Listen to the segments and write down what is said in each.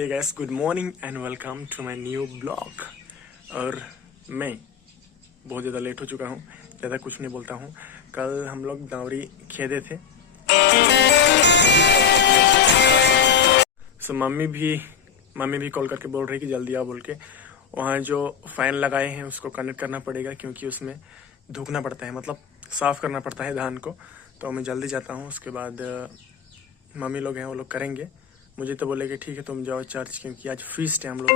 Hey guys, good morning and welcome to my new blog. और मैं बहुत ज़्यादा लेट हो चुका हूँ, ज़्यादा कुछ नहीं बोलता हूँ। कल हम लोग दावरी खेदे थे, सो मम्मी भी कॉल करके बोल रही कि जल्दी आओ बोल के। वहाँ जो फैन लगाए हैं उसको कनेक्ट करना पड़ेगा, क्योंकि उसमें धुकना पड़ता है, मतलब साफ़ करना पड़ता है धान को। तो मैं जल्दी जाता हूँ, उसके बाद मम्मी लोग हैं वो लोग करेंगे। मुझे तो बोले कि ठीक है तुम जाओ चर्च, क्योंकि आज फीस्ट है हम लोग।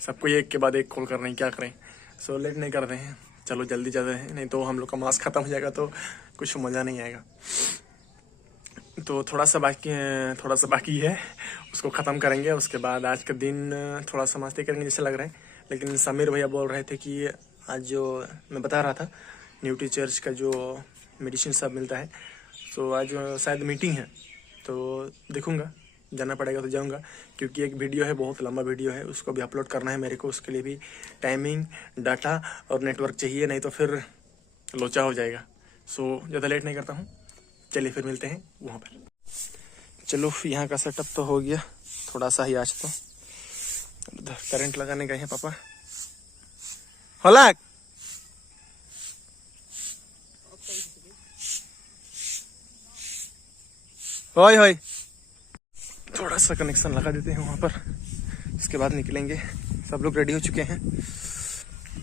सबको एक के बाद एक कॉल कर रहे हैं, क्या करें। सो लेट नहीं कर रहे हैं, चलो जल्दी जाते हैं, नहीं तो हम लोग का मास्क ख़त्म हो जाएगा तो कुछ मज़ा नहीं आएगा। तो थोड़ा सा बाकी है, उसको ख़त्म करेंगे। उसके बाद आज का दिन थोड़ा सा मस्ती करेंगे जैसे लग रहा है। लेकिन समीर भैया बोल रहे थे कि आज जो मैं बता रहा था न्यूट्री चर्च का जो मेडिसिन सब मिलता है, तो आज शायद मीटिंग है, तो देखूंगा, जाना पड़ेगा तो जाऊंगा। क्योंकि एक वीडियो है, बहुत लंबा वीडियो है, उसको भी अपलोड करना है मेरे को। उसके लिए भी टाइमिंग, डाटा और नेटवर्क चाहिए, नहीं तो फिर लोचा हो जाएगा। सो ज़्यादा लेट नहीं करता हूँ, चलिए फिर मिलते हैं वहाँ पर। चलो, यहाँ का सेटअप तो हो गया, थोड़ा सा ही आज तो करंट लगाने गए हैं पापा। होला होय होय, थोड़ा सा कनेक्शन लगा देते हैं वहाँ पर, उसके बाद निकलेंगे। सब लोग रेडी हो चुके हैं,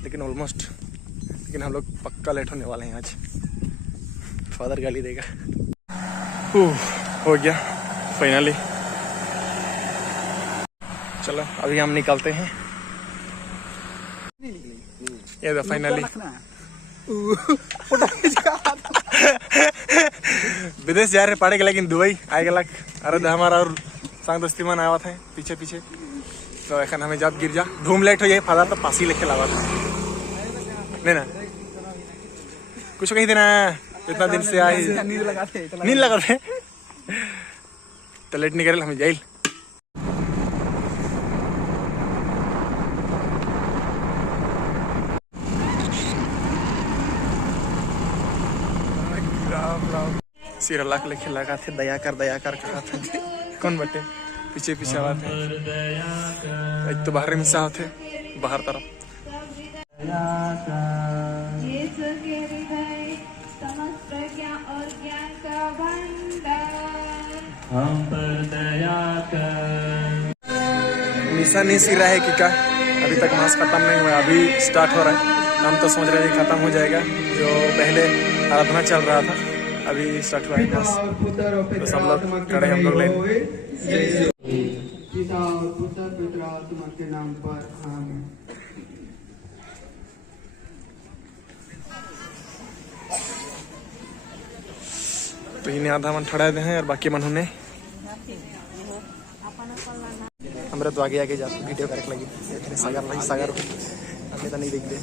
लेकिन हम लोग पक्का लेट होने वाले हैं आज। फादर गाली देगा। हो गया फाइनली। चलो अभी हम निकलते हैं। ये फाइनली विदेश जा रहे पड़ेगा, लेकिन दुबई आएगा। अरे हमारा और संग दोस्ती मन आया था पीछे तो एखन हमें जब गिर जा धूम लेट हो जाए। फादर तो पासी लेके लावा था नहीं ना, कुछ कही देना, इतना दिन से आई नींद लगाते तो लेट नहीं करे हमें जाइल। सिर लाख लेके लगा थे, दया कर कहा था। कौन बटे पीछे आवा थे, एक तो बाहर मिसा होते बाहर तरफ। निशा नहीं सिर रहा है कि क्या, अभी तक मास खत्म नहीं हुआ, अभी स्टार्ट हो रहा है। हम तो सोच रहे थे खत्म हो जाएगा, जो पहले आराधना चल रहा था अभी स्टार्ट हुआ है। तो सब लोग खड़े, हम लोग लेने। पिता और पुत्र पवित्र आत्मा के नाम पर आमीन। तो इन्हें आधा मन ठड़ा दे हैं और बाकी मन होने हमारे तो आगे जा वीडियो करे लगी। सागर हमने तो नहीं देखते।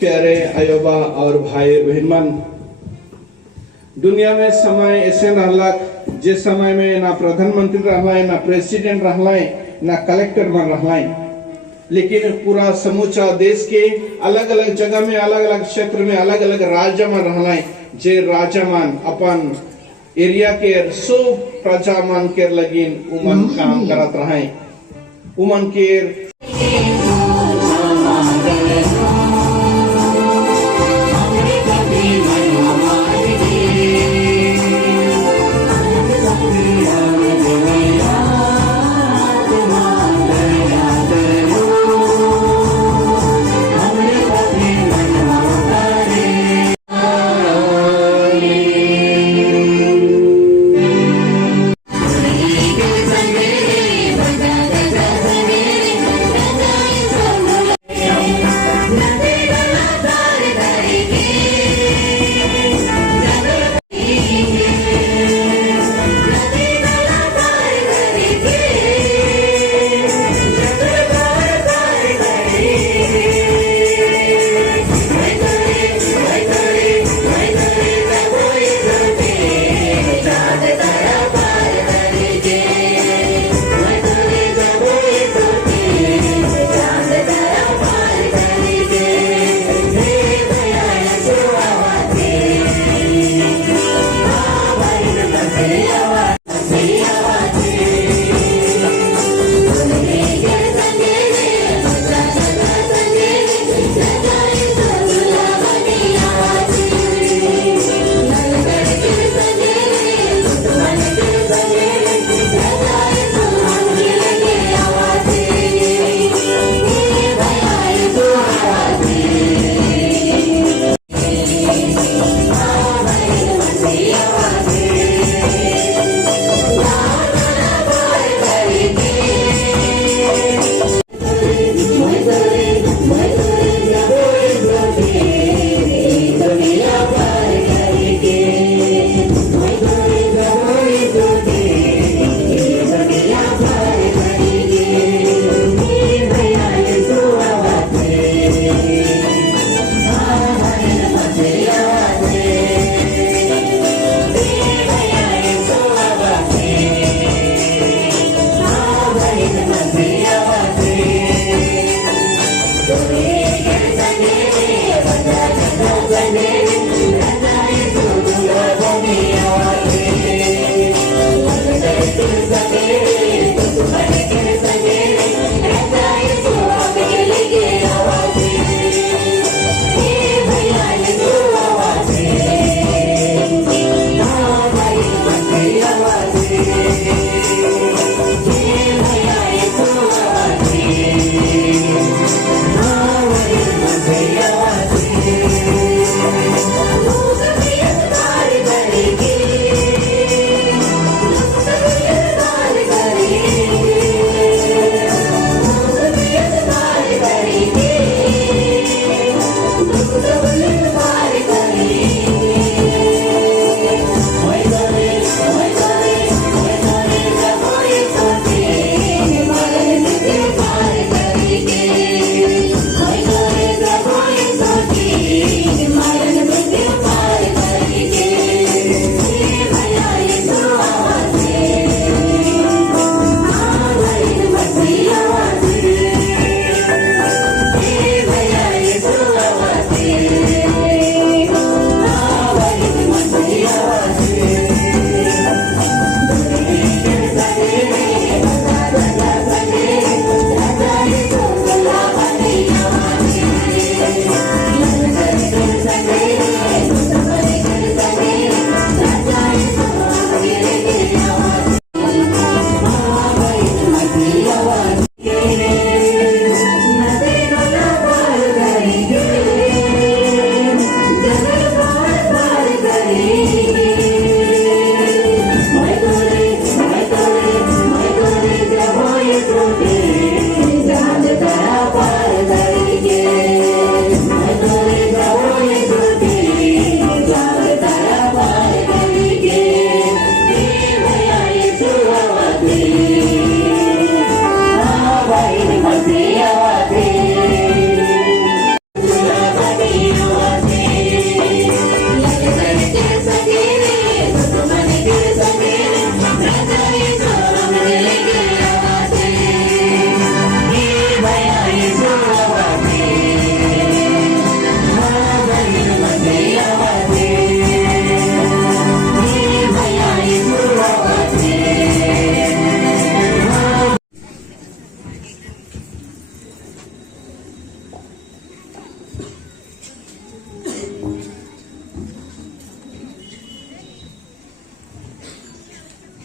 प्यारे आयोबा और भाई बहन, दुनिया में समय ऐसे रहलक जे समय में ना प्रधानमंत्री रहलाय, ना प्रेसिडेंट रहलाय, ना कलेक्टर बन रहलाय, लेकिन पूरा समूचा देश के अलग अलग जगह में, अलग अलग क्षेत्र में, अलग अलग राज्य में रहलाय, जे राजा मान अपन एरिया के सब प्रजा मान के लगिन उमन काम करत रहे। उमन के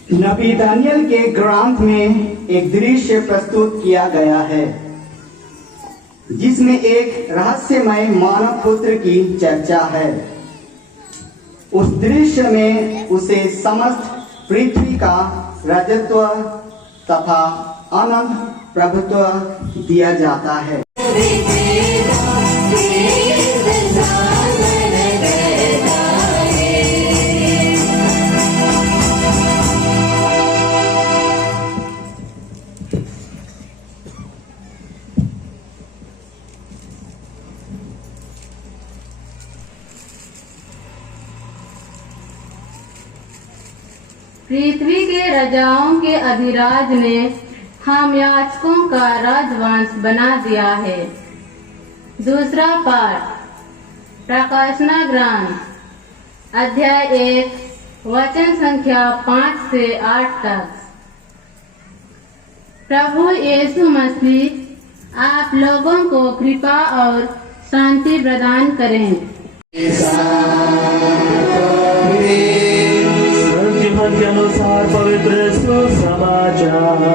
नबी दानियल के ग्रंथ में एक दृश्य प्रस्तुत किया गया है जिसमें एक रहस्यमय मानव पुत्र की चर्चा है। उस दृश्य में उसे समस्त पृथ्वी का राजत्व तथा अनंत प्रभुत्व दिया जाता है। पृथ्वी के राजाओं के अधिराज ने हम याचकों का राजवंश बना दिया है। दूसरा पाठ प्रकाशना ग्रंथ अध्याय 1 वचन संख्या 5 से 8 तक। प्रभु यीशु मसीह आप लोगों को कृपा और शांति प्रदान करें। जीवन के अनुसार पवित्र सुसमाचार।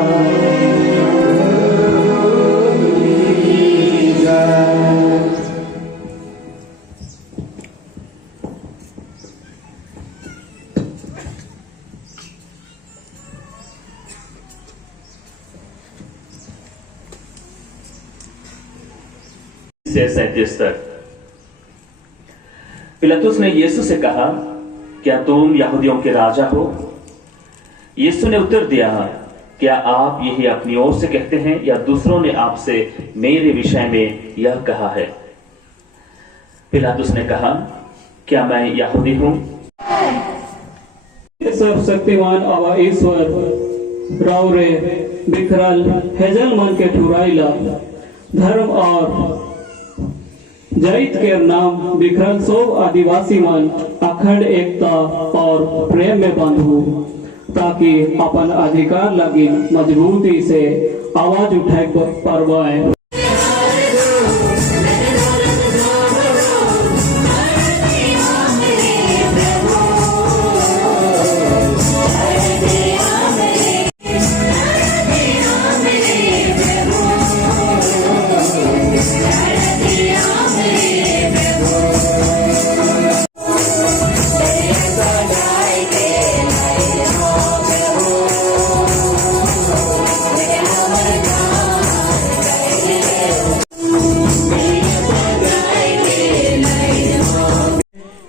से 37 तक। पिलातुस ने यीशु से कहा, क्या तुम यहूदियों के राजा हो? यीशु ने उत्तर दिया, क्या आप यही अपनी ओर से कहते हैं या दूसरों ने आपसे मेरे विषय में यह कहा है? पिलातुस ने कहा, क्या मैं यहूदी हूं? सर्वशक्तिमान आवा ईश्वर रावरे बिखरल हेजल मन के ठुराइला धर्म और जैत के नाम बिखरल सो आदिवासी मन अखंड एकता और प्रेम में बंधु ताकि अपन अधिकार लगी मजबूती से आवाज उठाए परवाए।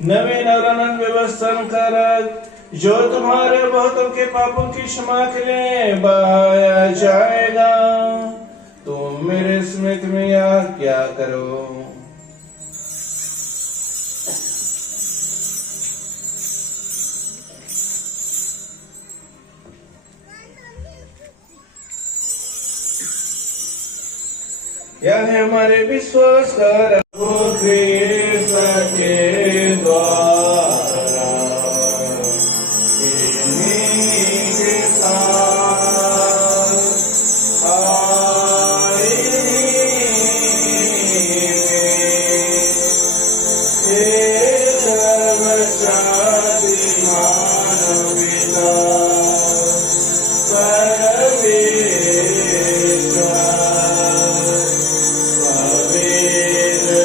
नवीन और अनंत व्यवस्था करक जो तुम्हारे बहुतों के पापों की क्षमा के लिए बहाया जाएगा। तुम मेरे स्मृति में यह क्या करो। यह है हमारे विश्वास कर के द्वारा इन्हीं के साथ आए सर्वशादी मानविता सर्वेश्वर पवित्र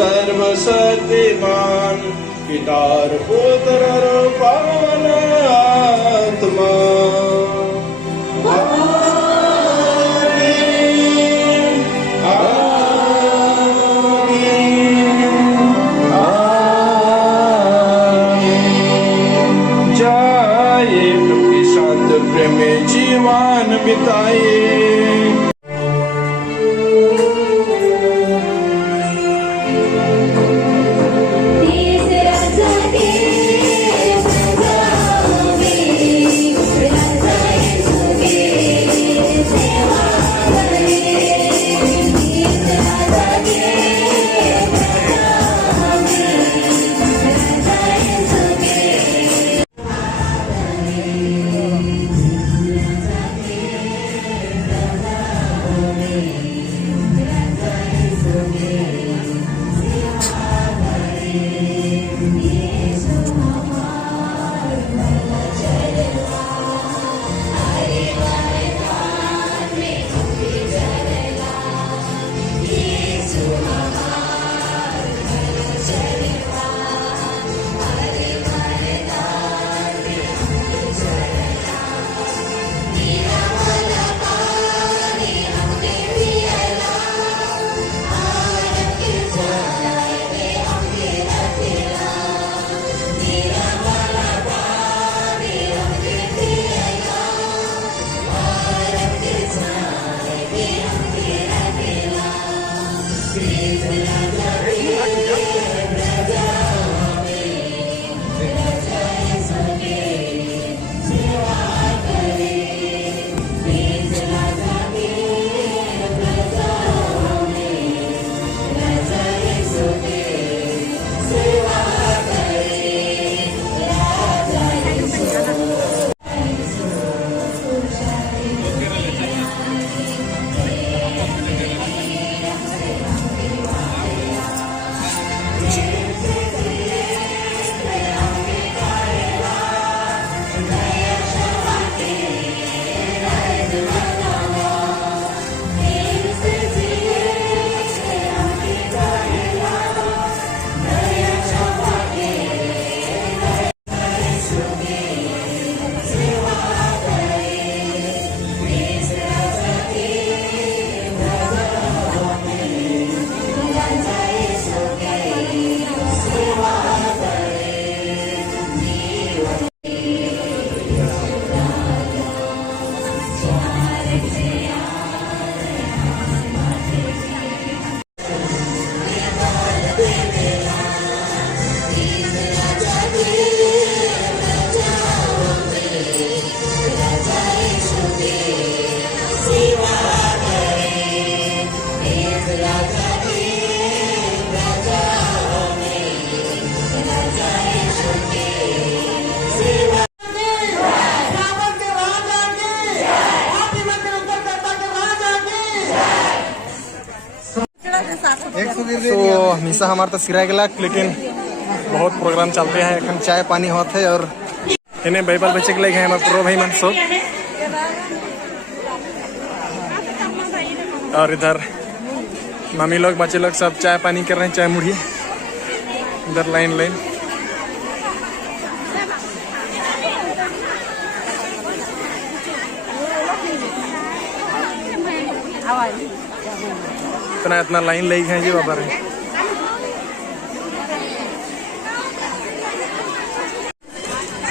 सर्वशक्तिमान पितार पुत्र पावन आत्मा आमीन, आमीन, आमीन। जाए प्रभु शांत प्रेम जीवन बिताए। तो निशा हमारा तो सिरा गला, लेकिन बहुत प्रोग्राम चलते हैं एखन चाय पानी होते है और इन्हें बाइबल बच्चे के लिए हमारे प्रो भाई मन सब, और इधर मम्मी लोग बच्चे लोग सब चाय पानी कर रहे हैं, चाय मुढ़ी इधर लाइन लाइन। इतना लाइन लगी है जी बाबा रे।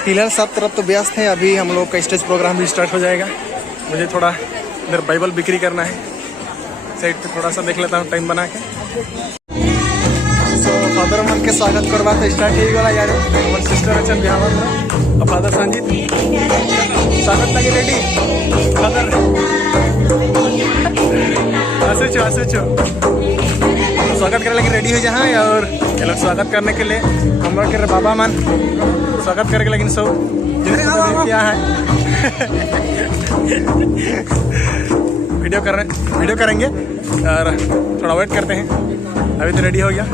फिलहाल सब तरफ तो व्यस्त है, अभी हम लोग का स्टेज प्रोग्राम भी स्टार्ट हो जाएगा। मुझे थोड़ा इधर बाइबल बिक्री करना है, साइड पे थोड़ा सा देख लेता हूँ टाइम बना के। तो फादर मन के स्वागत करवा तो स्टार्ट ही वाला यार, हमारे सिस्टर अच्छा बिहार और फादर संजीत स्वागत लगे रेडी फादर आसो स्वागत करने लगे रेडी हो जहाँ, और ये लोग स्वागत करने के लिए हम लोग के बाबा मन स्वागत करके, लेकिन सब क्या है वीडियो करेंगे और थोड़ा वेट करते हैं। अभी तो रेडी हो गया।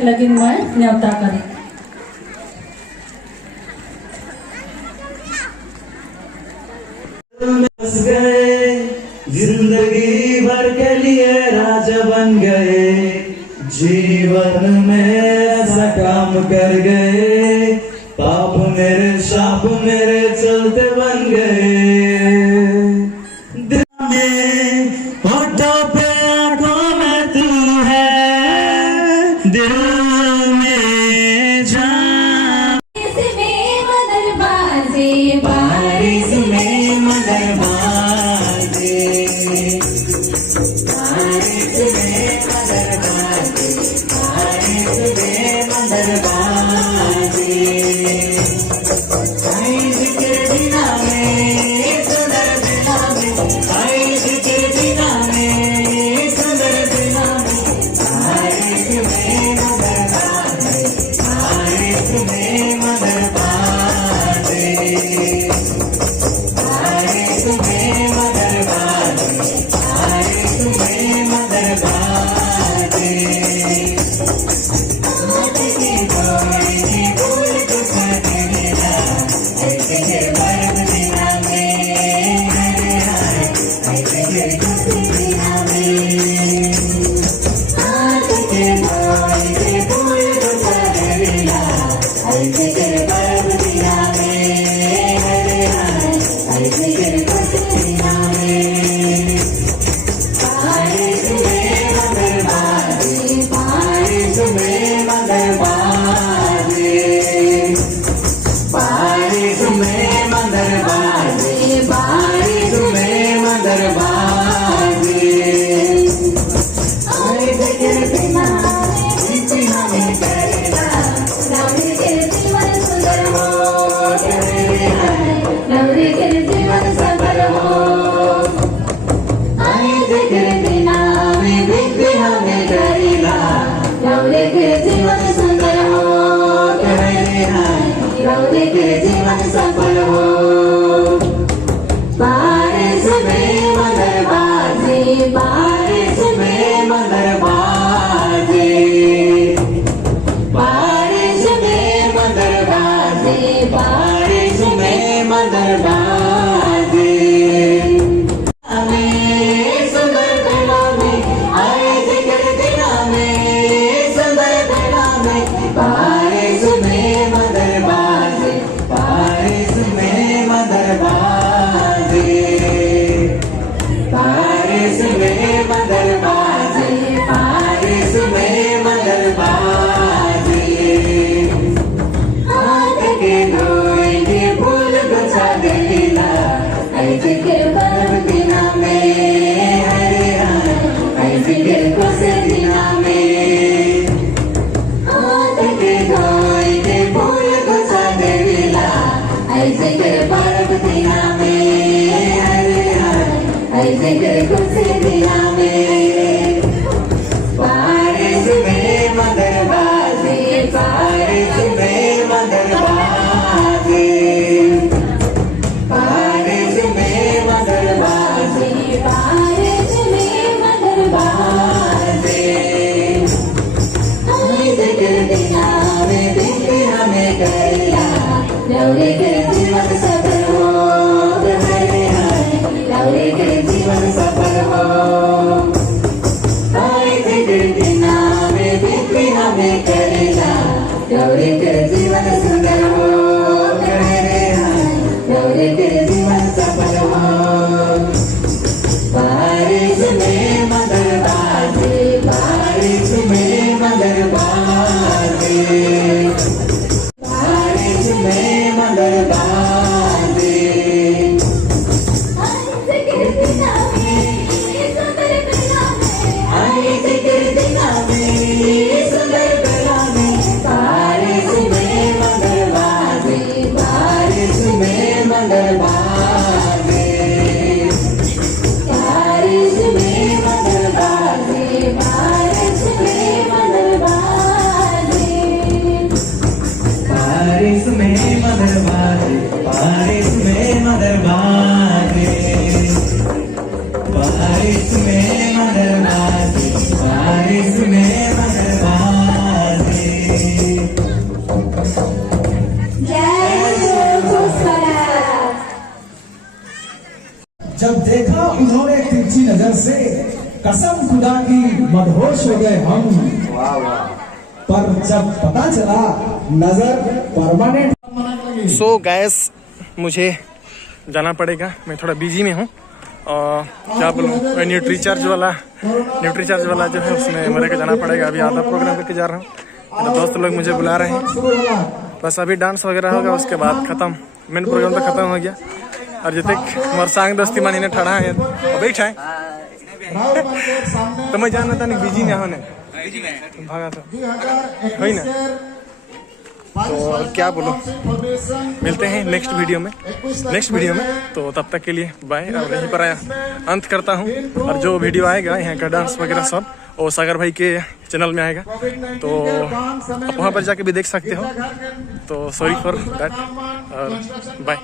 एक लगिन मैं न्योता करी। बस गए जिंदगी भर के लिए राजा बन गए, जीवन में ऐसा काम कर गए, पाप मेरे शाप मेरे चलते बन गए। दिल में होठों पे आंखों में तू है, दिल में जान बारिश में मदरबाजे, बारिश में मदरबाजे, बारिश में मदरबाजे। आइज़ के बिना में सुंदर बिना में, आइज़ के बिना में सुंदर बिना में, बारिश में मदरबाजे, बारिश में मदरबाजे। जीवन सफल हो जब देखा उन्होंने तिरछी नजर से, कसम खुदा की मदहोश हो गए हम। पर जब पता चला नजर परमानेंट। सो गैस मुझे जाना पड़ेगा, मैं थोड़ा बिजी में हूँ। और क्या बोलूँ, न्यूट्री चार्ज वाला जो है उसमें मेरे को जाना पड़ेगा। अभी आधा प्रोग्राम करके जा रहा हूँ, मेरे दोस्त लोग मुझे बुला रहे हैं। बस अभी डांस वगैरह होगा, उसके बाद खत्म, मेन प्रोग्राम तो खत्म हो गया। और जब तक हमारे सांग दोस्ती मानी ने ठड़ा है बैठा है तो मैं जानता नहीं बिजी नहीं होने भागा था है ना। तो क्या बोलूं, मिलते हैं नेक्स्ट वीडियो में। तो तब तक के लिए बाय। और यहीं पर अंत करता हूं। और जो वीडियो आएगा यहाँ का डांस वगैरह सब वो सागर भाई के चैनल में आएगा, तो आप वहाँ पर जाके भी देख सकते हो। तो सॉरी फॉर दैट और बाय।